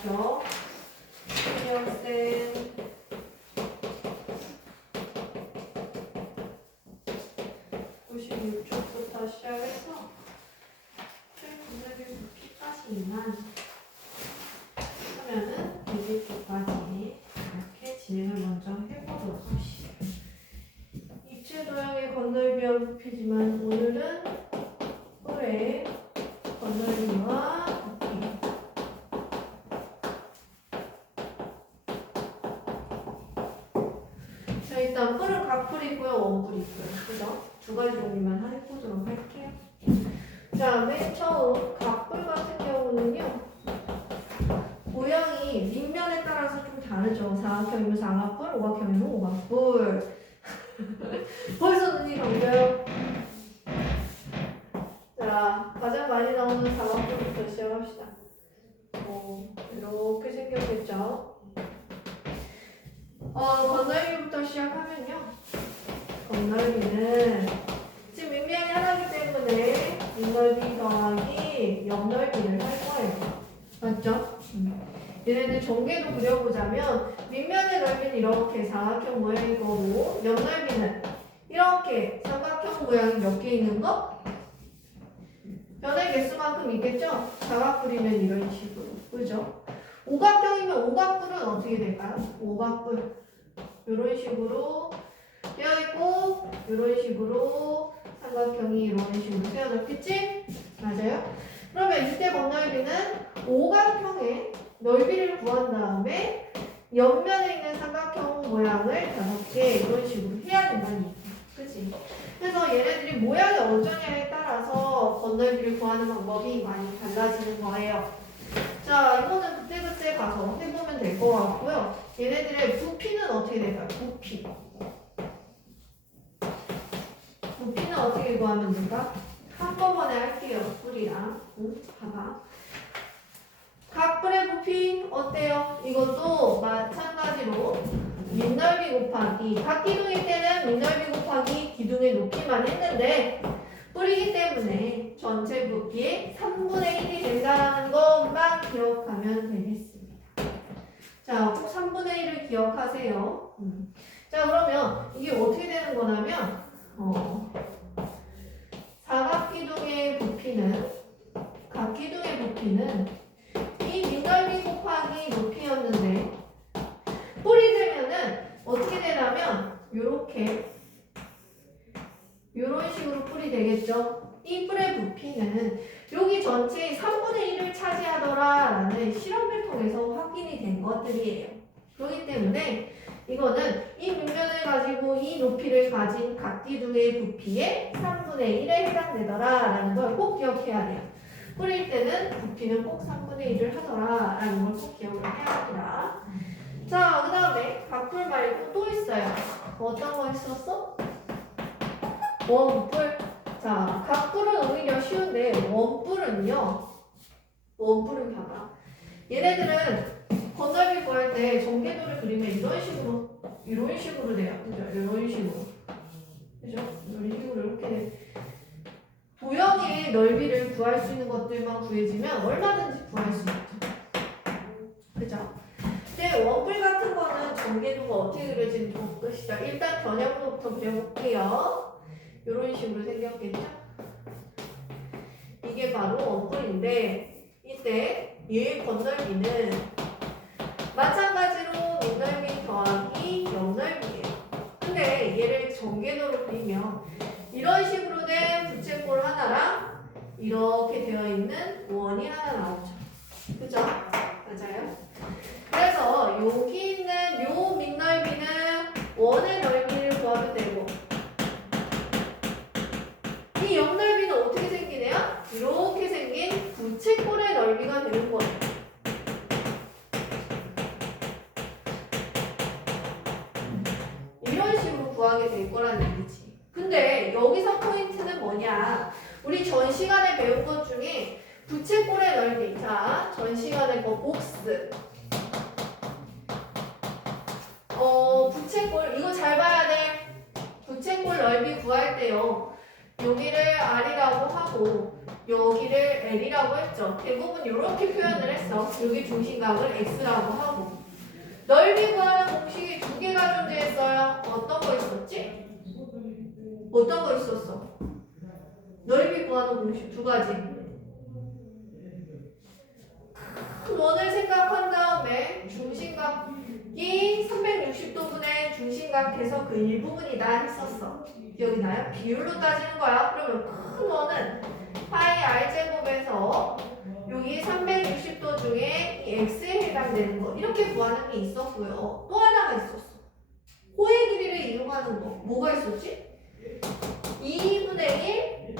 시작하죠. 신영쌤. 96쪽부터 시작해서 최근의 부피까지만 하면은 100쪽까지 이렇게 진행을 먼저 해보도록 합시다. 입체 도형의 건널비와 부피지만 오늘은 뿔의 건널비와 부피 자 일단 뿔은 각뿔 있고요 원뿔 있고요. 그죠? 두 가지 종류만 해보도록 할게요. 자 맨 처음 각뿔 같은 경우는요 모양이 밑면에 따라서 좀 다르죠. 사각형이면 사각뿔 오각형이면 오각뿔 맞죠? 음. 얘네들 전개도 그려보자면 밑면의 넓이는 이렇게 사각형 모양일 거고 옆넓이는 이렇게 삼각형 모양이 몇 개 있는 거? 변의 개수만큼 있겠죠? 사각뿔이면 이런 식으로. 그죠? 오각형이면 오각뿔은 어떻게 될까요? 오각뿔. 이런 식으로 되어 있고 이런 식으로 삼각형이 이런 식으로 세워졌겠지? 맞아요? 그러면 이때 건널비는 오각형의 넓이를 구한 다음에 옆면에 있는 삼각형 모양을 다섯 개 이런 식으로 해야 된다는 얘기야. 그치? 그래서 얘네들이 모양이 어쩌냐에 따라서 건널비를 구하는 방법이 많이 달라지는 거예요. 자, 이거는 그때그때 가서 해보면 될 것 같고요. 얘네들의 부피는 어떻게 될까요? 부피. 부피는 어떻게 구하면 될까? 한꺼번에 할게요. 뿔이랑. 응? 봐봐. 각 뿔의 부피 어때요? 이것도 마찬가지로 밑넓이 곱하기 각 기둥일 때는 밑넓이 곱하기 기둥의 높이만 했는데 뿔이기 때문에 전체 부피의 3분의 1이 된다는 것만 기억하면 되겠습니다. 자, 꼭 3분의 1을 기억하세요. 음. 자, 그러면 이게 어떻게 되는 거냐면, 어, 사각기둥의 부피는, 각기둥의 부피는 이 밑넓이 곱하기 높이였는데, 뿔이 되면은 어떻게 되냐면, 요렇게, 요런 식으로 뿔이 되겠죠? 이 뿔의 부피는 여기 전체의 3분의 1을 차지하더라라는 실험을 통해서 확인이 된 것들이에요. 그렇기 때문에 이거는 높이를 가진 각기둥의 부피의 3분의 1에 해당되더라 라는 걸 꼭 기억해야 돼요. 뿌릴 때는 부피는 꼭 3분의 1을 하더라 라는 걸 꼭 기억을 해야 합니다. 자, 그 다음에 각뿔 말고 또 있어요. 어떤 거 있었어? 원뿔. 자, 각뿔은 오히려 쉬운데 원뿔은요. 원뿔은 봐봐. 얘네들은 건널비 구할 때 전개도를 그리면 이런 식으로 이런 식으로 돼요. 그죠? 이런 식으로. 그죠? 이런 식으로 이렇게 돼. 도형의 넓이를 구할 수 있는 것들만 구해지면 얼마든지 구할 수 있죠. 그죠? 근데 원뿔 같은 거는 전개도가 어떻게 그려지는지 볼 것이다. 일단 겨냥도부터 그려볼게요. 이런 식으로 생겼겠죠? 이게 바로 원뿔인데 이때 얘의 건널비는 마찬가지로 밑넓이 더하기 얘를 전개도로 그리면 이런 식으로 된 부채꼴 하나랑 이렇게 되어 있는 원이 하나 나오죠. 그죠? 맞아요? 그래서 여기 있는 요 밑넓이는 원의 넓이를 구하면 되고 이 옆넓이는 어떻게 생기네요? 이렇게 생긴 부채꼴의 넓이가 되는 거예요. 이런 식으로 구하게 될 거라는 얘기지. 근데 여기서 포인트는 뭐냐? 우리 전 시간에 배운 것 중에 부채꼴의 넓이. 자, 전 시간에 거 복스. 어, 부채꼴. 이거 잘 봐야 돼. 부채꼴 넓이 구할 때요. 여기를 R이라고 하고 여기를 L이라고 했죠. 대부분 이렇게 표현을 했어. 여기 중심각을 X라고 하고. 넓이 구하는 공식이 두 개가 존재했어요. 어떤 거 있었지? 어떤 거 있었어? 넓이 구하는 공식 두 가지. 큰 원을 생각한 다음에 중심각이 360도분의 중심각에서 그 일부분이다 했었어. 기억이 나요? 비율로 따지는 거야. 그러면 큰 원은 파이 r 제곱에서 여기 360도 중에 이 x에 해당되는 거 이렇게 구하는 게 있었고요. 또 하나가 있었어. 호의 길이를 이용하는 거 뭐가 있었지? 2분의 1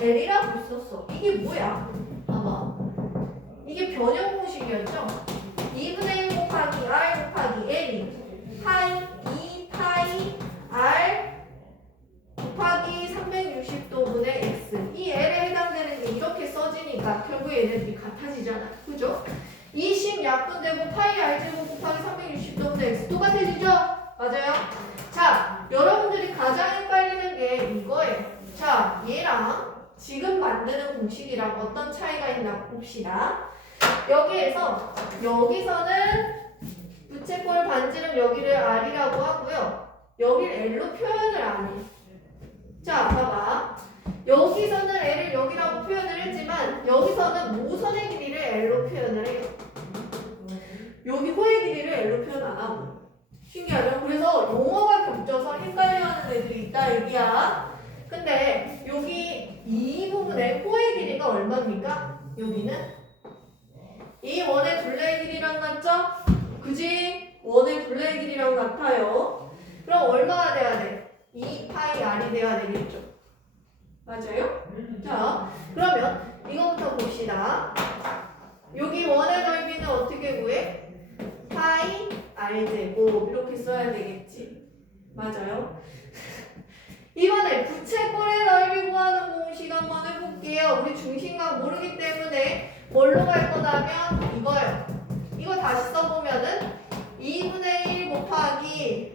l이라고 있었어. 이게 뭐야? 봐봐. 이게 변형 공식이었죠? 2분의 1 곱하기 r 곱하기 l이 파이 2 파이 r 곱하기 360도분의 x 이 l에 해당되는 게 이렇게 써지니까 결국 얘네들이 같아지잖아 그죠? 20 약분되고 파이 r 제곱 곱하기 360도분의 x 똑같아지죠? 맞아요? 자 여러분들이 가장 헷갈리는 게 이거예요 자 얘랑 지금 만드는 공식이랑 어떤 차이가 있나 봅시다 여기에서 여기서는 부채꼴 반지름 여기를 r이라고 하고요 여기를 l로 표현을 안 해. 자, 봐봐. 여기서는 L을 여기라고 표현을 했지만 여기서는 모선의 길이를 L로 표현을 해요. 여기 호의 길이를 L로 표현 안 하고. 신기하죠? 그래서 용어가 겹쳐서 헷갈려하는 애들이 있다 얘기야. 근데 여기 이 부분에 호의 길이가 얼마입니까? 여기는 이 원의 둘레의 길이랑 같죠? 그지? 원의 둘레의 길이랑 같아요. 그럼 얼마나 돼야 돼? 2 파이 r이 돼야 되겠죠. 맞아요? 자, 그러면 이거부터 봅시다. 여기 원의 넓이는 어떻게 구해? 파이 r 제곱 이렇게 써야 되겠지. 맞아요? 이번에 부채꼴의 넓이 구하는 공식 한번 해볼게요. 우리 중심각 모르기 때문에 뭘로 갈 거냐면 이거요. 이거 다시 써보면은 2분의 1 곱하기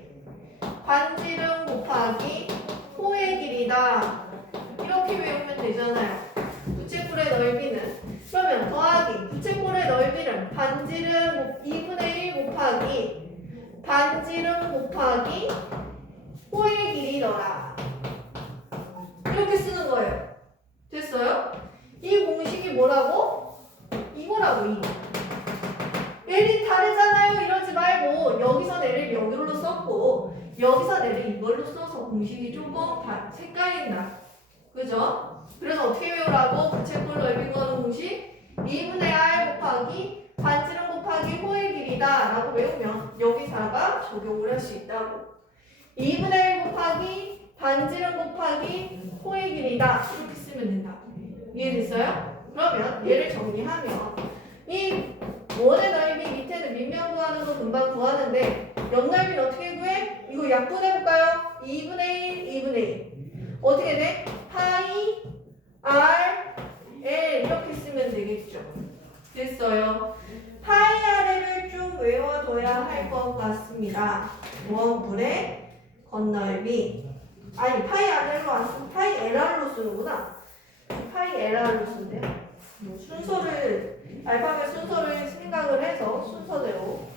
반지름 곱하기 호의 길이다. 이렇게 외우면 되잖아요. 부채꼴의 넓이는 그러면 더하기 부채꼴의 넓이는 반지름 2분의 1 곱하기 반지름 곱하기 호의 길이더라. 이렇게 쓰는 거예요. 됐어요? 이 공식이 뭐라고? 이거라고 이거. L이 다르잖아요. 이러지 말고 여기서 L을 여기로 썼고 여기서 내를 이걸로 써서 공식이 조금 다 색깔이 나. 그죠? 그래서 어떻게 외우라고? 부채꼴 넓이 구하는 공식 2분의 r 곱하기 반지름 곱하기 호의 길이다 라고 외우면 여기다가 적용을 할 수 있다고 2분의 1 곱하기 반지름 곱하기 호의 길이다 이렇게 쓰면 된다 이해됐어요? 그러면 얘를 정리하면 이 원의 넓이 밑에는 밑면 구하는 거 금방 구하는데 옆넓이는 어떻게 구해? 이거 약분해볼까요? 2분의 1, 2분의 1 어떻게 돼? 파이 r l 이렇게 쓰면 되겠죠 됐어요 파이 r을 쭉 외워둬야 할 것 같습니다 원뿔의 건넓이 아니 파이 r로 안 쓰고 파이 lr로 쓰는구나. 파이 lr로 쓴대요 뭐 순서를 알파벳 순서를 생각을 해서 순서대로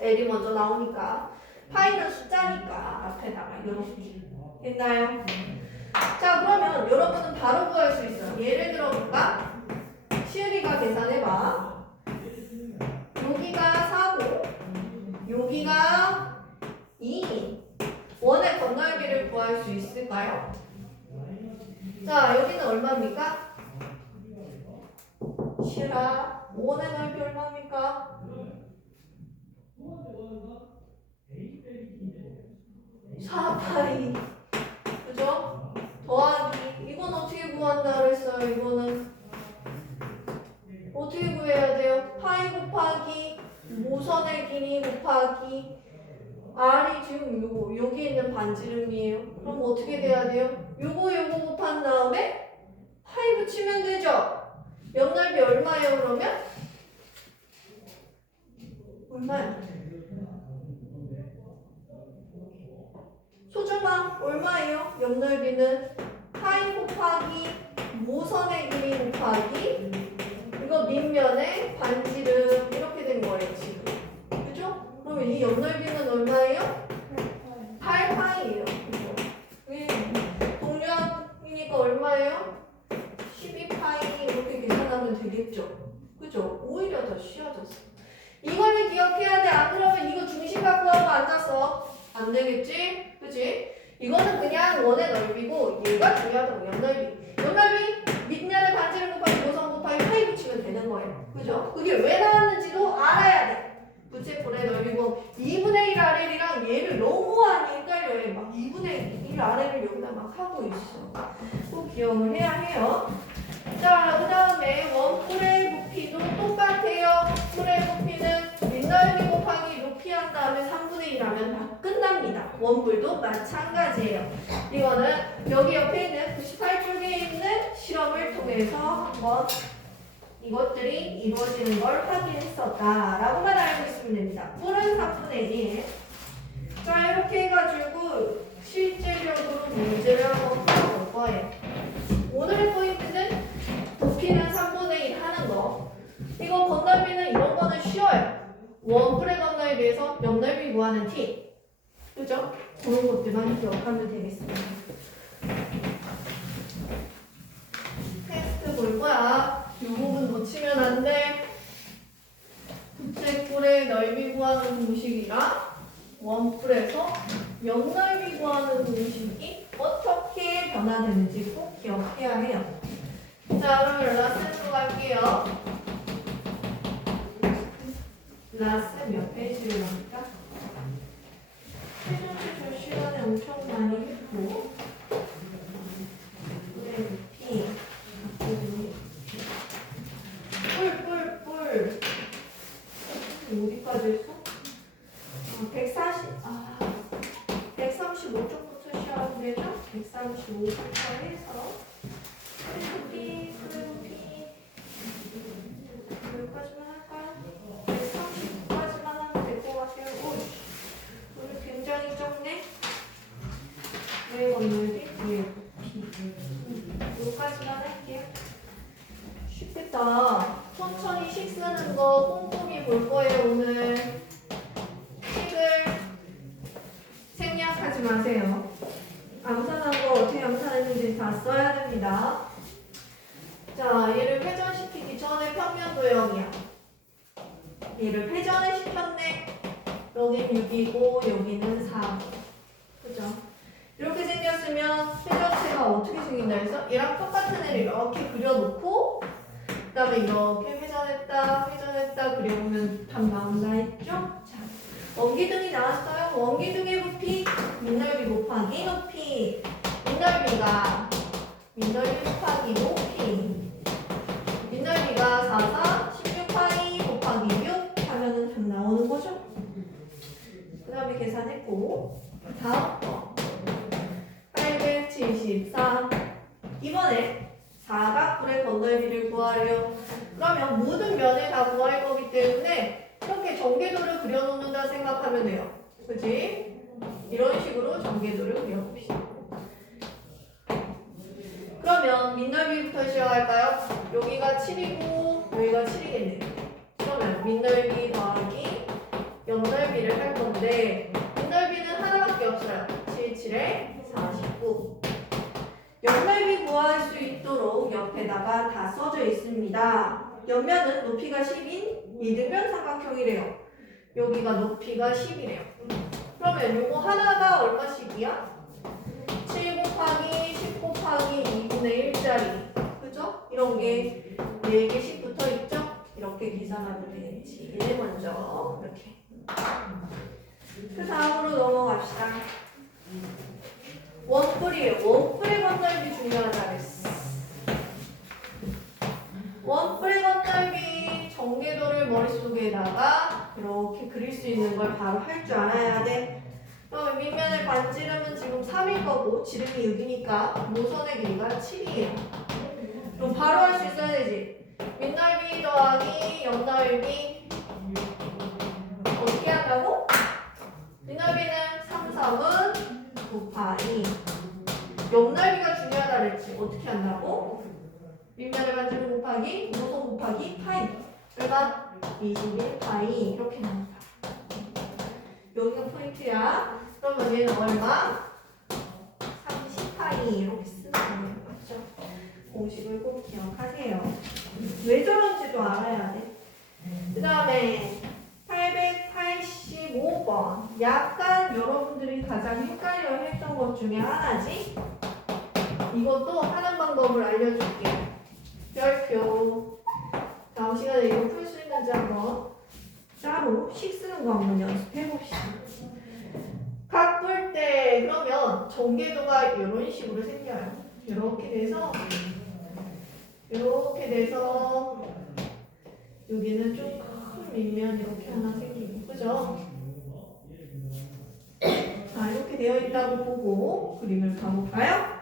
L이 먼저 나오니까 파이는 숫자니까 앞에다가 이렇게 됐나요? 자 그러면 여러분은 바로 구할 수 있어요. 예를 들어 볼까? 시은이가 계산해봐. 여기가 4고 여기가 2 원의 건널기를 구할 수 있을까요? 자 여기는 얼마입니까? 시라 원의 넓이 얼마입니까? 4파이 그죠? 더하기 이건 어떻게 구한다 그랬어요 이거는 어떻게 구해야 돼요? 파이 곱하기 모선의 길이 곱하기 R이 지금 요거 여기 있는 반지름이에요 그럼 어떻게 돼야 돼요? 요거 요거 곱한 다음에 파이 붙이면 되죠? 옆넓이 얼마예요 그러면? 얼마야? 소중아 얼마예요? 옆넓이는 파이 곱하기 모선의 길이 곱하기 이거 밑면의 반지름 이렇게 된 거예요 지금 이 옆넓이는 얼마예요? 8파이예요 그죠? 이 동류이니까 얼마예요? 12파이 이렇게 계산하면 되겠죠 그죠? 오히려 더 쉬워졌어 이거를 기억해야 돼. 안 그러면 이거 중심 갖고 하고 앉았어. 안 되겠지? 그지? 이거는 그냥 원의 넓이고 얘가 중요하다고 옆넓이. 옆넓이 밑면에 반지름 곱하기 모선 곱하기 파이 붙이면 되는 거예요. 그죠? 그게 왜 나왔는지도 알아야 돼. 부채꼴의 넓이고 2분의 1 RL이랑 얘를 너무 많이 헷갈려요. 막 2분의 1 RL을 여기다 막 하고 있어. 꼭 기억을 해야 해요. 자, 그 다음에 원뿔의 부피도 똑같아요. 뿔의 부피는 밑넓이 곱하기 높이 한 다음에 3분의 1 하면 다 끝납니다. 원뿔도 마찬가지예요. 이거는 여기 옆에 있는 98쪽에 있는 실험을 통해서 한번 이것들이 이루어지는 걸 확인했었다라고만 알고 있으면 됩니다. 뿔은 3분의 1. 자, 이렇게 해가지고 실제적으로 문제를 한번 풀어볼 거예요. 오늘의 포인트는 부피는 3분의 1 하는 거. 이거 건널비는 이런 거는 쉬워요. 원뿔의 건널비에서 옆넓이 구하는 팁. 그죠? 그런 것들만 기억하면 되겠습니다. 테스트 볼 거야. 이 부분 놓치면 안 돼. 부채꼴의 넓이 구하는 공식이랑 원뿔에서 옆넓이 구하는 공식이 어떻게 변화되는지 꼭 기억해야 해요. 자, 그럼 라스로 갈게요. 라스 몇 페이지를 갑니까? 최종시설 시간에 엄청 많이 했고, 네, 피, 뿔, 뿔, 뿔. 어디까지 했어? 아, 140, 아, 135쪽부터 시작하면 되죠? 135부터 해서, 피, 피, 여기까지만 할까요? 130까지만 하면 될 것 같아요. 오, 오늘 굉장히 적네. 왜 건널기? 왜 피? 여기까지만 할게요. 쉽겠다. 천천히 식 쓰는 거 꼼꼼히 볼 거예요, 오늘. 식을 생략하지 마세요. 암산한 거 어떻게 암산했는지 다 써야 됩니다. 자, 얘를 회전시키기 전에 평면 도형이야. 얘를 회전을 시켰네. 여긴 6이고 여기는 4. 그죠? 이렇게 생겼으면 회전체가 어떻게 생긴다 해서 얘랑 똑같은 애를 이렇게 그려놓고 그 다음에 이렇게 회전했다 회전했다 그려보면 답 나온다 했죠? 자, 원기둥이 나왔어요. 원기둥의 부피 밑넓이 곱하기 높이 밑넓이가 밑넓이 곱하기 높이 밑넓이가 4, 4, 16파이 곱하기 6 하면은 답 나오는 거죠? 그 다음에 계산했고 다음 거 874 이번에 사각뿔의 건널비를 구하래요. 그러면 모든 면을 다 구할 거기 때문에 이렇게 전개도를 그려놓는다 생각하면 돼요. 그치? 이런 식으로 전개도를 그려봅시다. 그러면 밑넓이부터 시작할까요? 여기가 7이고 여기가 7이겠네요. 그러면 밑넓이 더하기 옆넓이를 할 건데 밑넓이는 하나밖에 없어요. 7, 7에 49. 옆넓이 구할 수 있도록 옆에다가 다 써져 있습니다. 옆면은 높이가 10인 이등변 삼각형이래요. 여기가 높이가 10이래요. 그러면 요거 하나가 얼마씩이야? 7 곱하기 10 곱하기 2분의 1짜리. 그죠? 이런 게 4개씩 붙어 있죠? 이렇게 계산하면 되겠지. 얘 먼저 이렇게. 그 다음으로 넘어갑시다. 원뿔이에요. 원뿔의 건널비 중요하다 그랬어. 원뿔의 건널비 정계도를 머릿속에다가 이렇게 그릴 수 있는 걸 바로 할 줄 알아야 돼. 그럼 밑면의 반지름은 지금 3일 거고 지름이 6이니까 모선의 길이가 7이에요. 그럼 바로 할 수 있어야 되지. 밑넓이 더하기 옆넓이 어떻게 한다고? 밑넓이는 3, 3은 곱하기 옆넓이가 중요하다 그랬지. 어떻게 한다고? 곱하기 모선 곱하기 파이 얼마? 21 파이 이렇게 나온다. 여기가 포인트야. 그러면 얘는 얼마? 30 파이 이렇게 쓰는 거예요. 맞죠? 공식을 꼭 기억하세요. 왜 저런지도 알아야 돼. 그 다음에 885번. 약간 여러분들이 가장 헷갈려 했던 것 중에 하나지. 이것도 하는 방법을 알려줄게요. 별표. 다음 시간에 이거 풀 수 있는지 한번 따로 식 쓰는 거 한번 연습해 봅시다. 각풀때 그러면 전개도가 이런 식으로 생겨요. 이렇게 돼서 이렇게 돼서 여기는 좀큰 밑면 이렇게 하나 생기고 그죠? 자 이렇게 되어 있다고 보고 그림을 봐볼까요?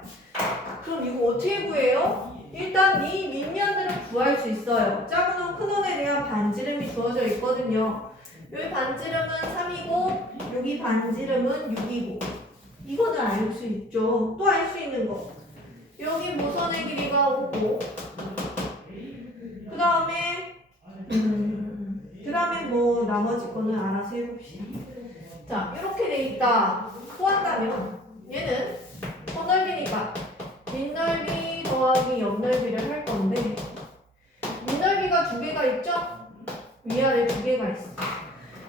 그럼 이거 어떻게 구해요? 일단 이 밑면들을 구할 수 있어요. 작은 원, 큰 원에 대한 반지름이 주어져 있거든요. 여기 반지름은 3이고 여기 반지름은 6이고 이거는 알 수 있죠. 또 알 수 있는 거. 여기 모선의 길이가 5고 그 다음에 음, 그 다음에 뭐 나머지 거는 알아서 해봅시다. 자 이렇게 돼 있다. 구한다면 얘는 손넓이니까 밑넓이 더하기 옆넓이를 할 건데 두 개가 있죠? 위아래 두 개가 있어.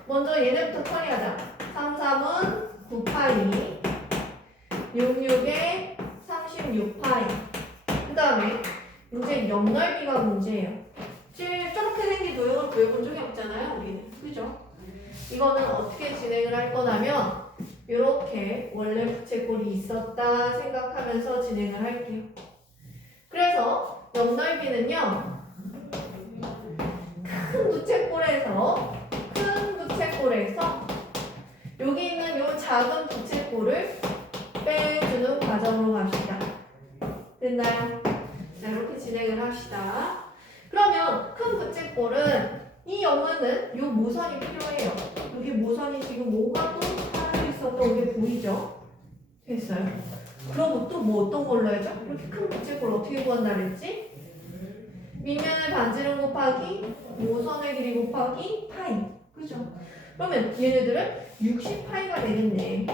먼저 얘네부터 처리하자. 3, 3은 9 파이 6, 6에 36 파이 그 다음에 이제 옆넓이가 문제예요. 실 저렇게 생긴 도형을 구해본 적이 없잖아요, 우리는. 그죠? 이거는 어떻게 진행을 할 거냐면 이렇게 원래 부채꼴이 있었다 생각하면서 진행을 할게요. 그래서 옆넓이는요. 큰 부채꼴에서 큰 부채꼴에서 여기 있는 요 작은 부채꼴을 빼주는 과정으로 갑시다. 됐나요? 자, 이렇게 진행을 합시다. 그러면 큰 부채꼴은 이 영어는 요 모선이 필요해요. 여기 모선이 지금 뭐가 또 하나 있었던 게 보이죠? 됐어요. 그럼 또 뭐 어떤 걸로 해죠? 이렇게 큰 부채꼴 어떻게 구한다 그랬지? 밑면을 반지름 곱하기 모선의 길이 곱하기 파이. 그죠? 그러면 얘네들은 60파이가 되겠네.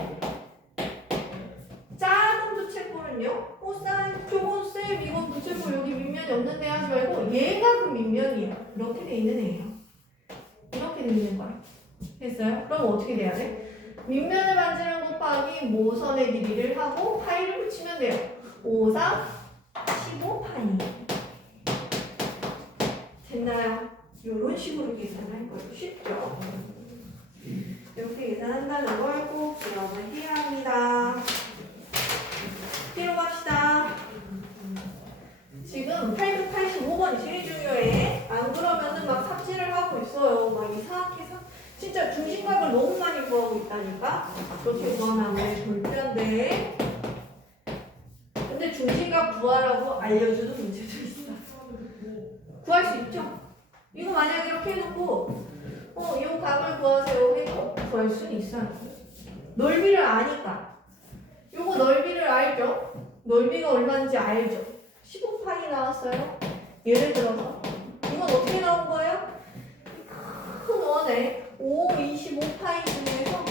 작은 부채꼴은요? 어, 쌤, 저건 쌤, 이건 부채꼴 여기 밑면이 없는데 하지 말고 얘가 그 밑면이에요. 이렇게 돼 있는 애예요. 이렇게 돼 있는 거야. 됐어요? 그럼 어떻게 돼야 돼? 밑면을 반지름 곱하기 모선의 길이를 하고 파이를 붙이면 돼요. 5, 3, 15파이. 됐나요? 이런 식으로 계산할 거예요. 쉽죠? 이렇게 계산한다는 걸 꼭 기억을 해야 합니다. 갑시다. 지금 885번이 제일 중요해. 안 그러면은 막 삽질을 하고 있어요. 막 이상하게 사, 진짜 중심각을 너무 많이 구하고 있다니까. 그렇게 구하면 왜 불편데? 근데 중심각 구하라고 알려주는 문제도 있어. 구할 수 있죠? 이거 만약에 이렇게 해놓고, 어, 이 각을 구하세요 해도 구할 수는 있어요. 넓이를 아니까. 요거 넓이를 알죠? 넓이가 얼마인지 알죠? 15파이 나왔어요. 예를 들어서 이건 어떻게 나온 거예요? 큰 원에 5, 25파이 중에서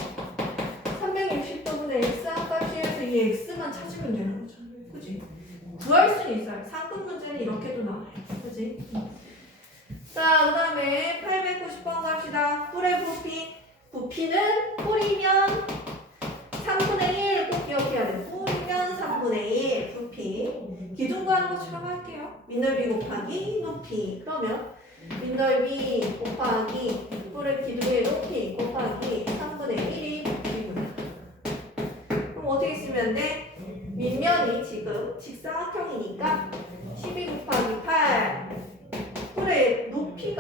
360도분의 x 한 값이어서 이 x만 찾으면 되는 거죠. 그지? 구할 수는 있어요. 상급 문제는 이렇게도 나와요. 그지? 자, 그 다음에 890번 갑시다. 뿔의 부피. 부피는 뿔이면 3분의 1 꼭 기억해야 돼요. 뿔이면 3분의 1 부피. 기둥 구하는 것처럼 할게요. 밑넓이 곱하기 높이. 그러면 밑넓이 곱하기 뿔의 기둥의 높이 곱하기 3분의 1이 부피구나. 그럼 어떻게 쓰면 돼? 밑면이 지금 직사각형이니까 12 곱하기 8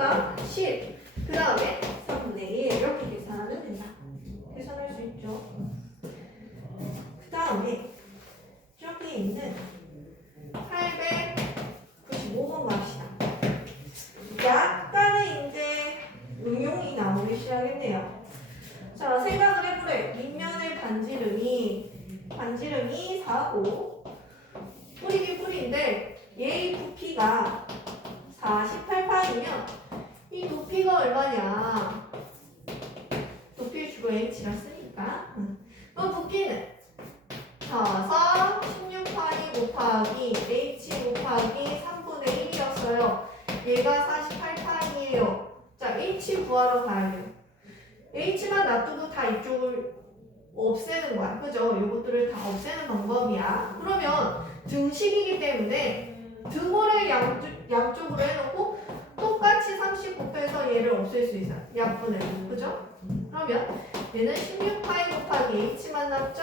높이가 10. 그 다음에 3분의 1 이렇게 계산하면 된다. 계산할 수 있죠. 그 다음에 저기 있는 895번 갑시다. 약간의 이제 응용이 나오기 시작했네요. 자, 생각을 해보래. 밑면의 반지름이 반지름이 4고 뿌리기 뿌리인데 얘의 부피가 4 18파이면 이 높이가 얼마냐? 높이를 주고 h라 쓰니까. 응. 그럼 부피는 자서 16파이 곱하기 h 곱하기 3분의 1이었어요. 얘가 48파이예요. 자, h 구하러 가야 돼요. h만 놔두고 다 이쪽을 없애는 거야. 그죠? 이것들을 다 없애는 방법이야. 그러면 등식이기 때문에 등호를 양쪽, 양쪽으로 해놓고 똑같이 30 곱해서 얘를 없앨 수 있어요. 약분을. 그죠? 그러면 얘는 16파이 곱하기 h만 남죠?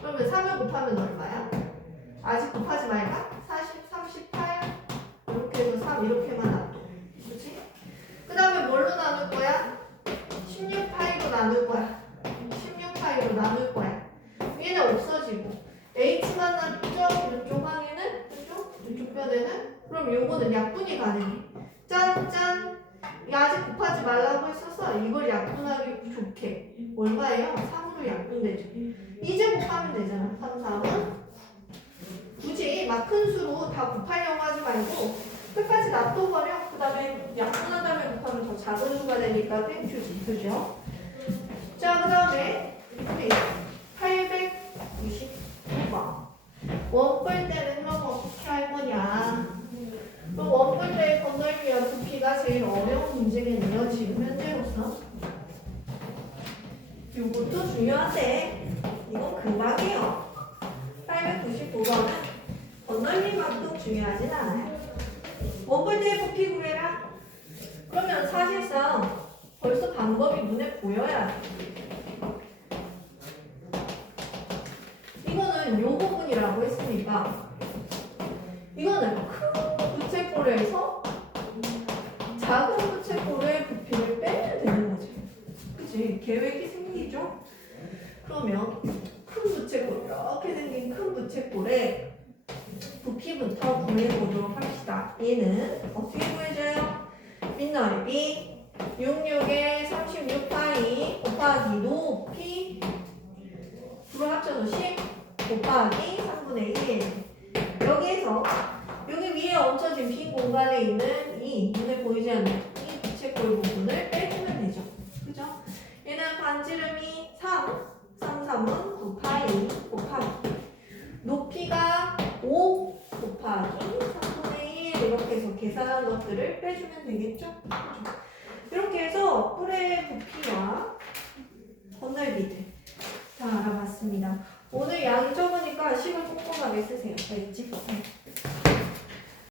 그러면 3을 곱하면 얼마야? 아직 곱하지 말까? 40, 38 이렇게 해서 3 이렇게만 놔둬. 그치? 그 다음에 뭘로 나눌 거야? 16파이로 나눌 거야. 16파이로 나눌 거야. 얘는 없어지고 h만 남죠? 이쪽 항에는 이쪽 이쪽 변에는 그럼 요거는 약분이 가능해. 짠짠. 이거 아직 곱하지 말라고 했어서 이걸 약분하기 좋게 얼마예요? 3으로 약분되죠. 이제 곱하면 되잖아. 3, 3은 굳이 막 큰 수로 다 곱하려고 하지 말고 끝까지 놔둬버려. 그 다음에 약분한 다음에 곱하면 더 작은 되니까 땡큐지. 그죠? 자, 그 다음에 899번. 원뿔 때는 그럼 어떻게 할 거냐? 그럼 원뿔 때의 건널비와 부피가 제일 어려운 문제겠네요. 지금 현재로서. 이것도 중요한데 이건 금방이에요. 899번은 건널비만큼 중요하진 않아요. 원뿔 때의 부피 구해라. 그러면 사실상 벌써 방법이 눈에 보여야 돼. 이거는 요 부분이라고 했으니까 이거는 큰 부채꼴에서 작은 부채꼴의 부피를 빼면 되는 거지. 그치? 계획이 생기죠? 그러면 큰 부채꼴, 이렇게 생긴 큰 부채꼴의 부피부터 구해보도록 합시다. 얘는 어떻게 구해져요? 밑넓이 66에 36파이 곱하기 높이 둘을 합쳐서 10 곱하기 3분의 1 여기에서 여기 위에 얹혀진 빈 공간에 있는 이 눈에 보이지 않는 이 부채꼴 부분을 빼주면 되죠. 그죠? 얘는 반지름이 3, 3, 3은 9파이 곱하기 높이가 5 곱하기 3분의 1 이렇게 해서 계산한 것들을 빼주면 되겠죠? 그죠? 이렇게 해서 뿔의 부피와 건널비들 다 알아봤습니다. 오늘 양 적으니까 식을 꼼꼼하게 쓰세요. 알겠지? 네.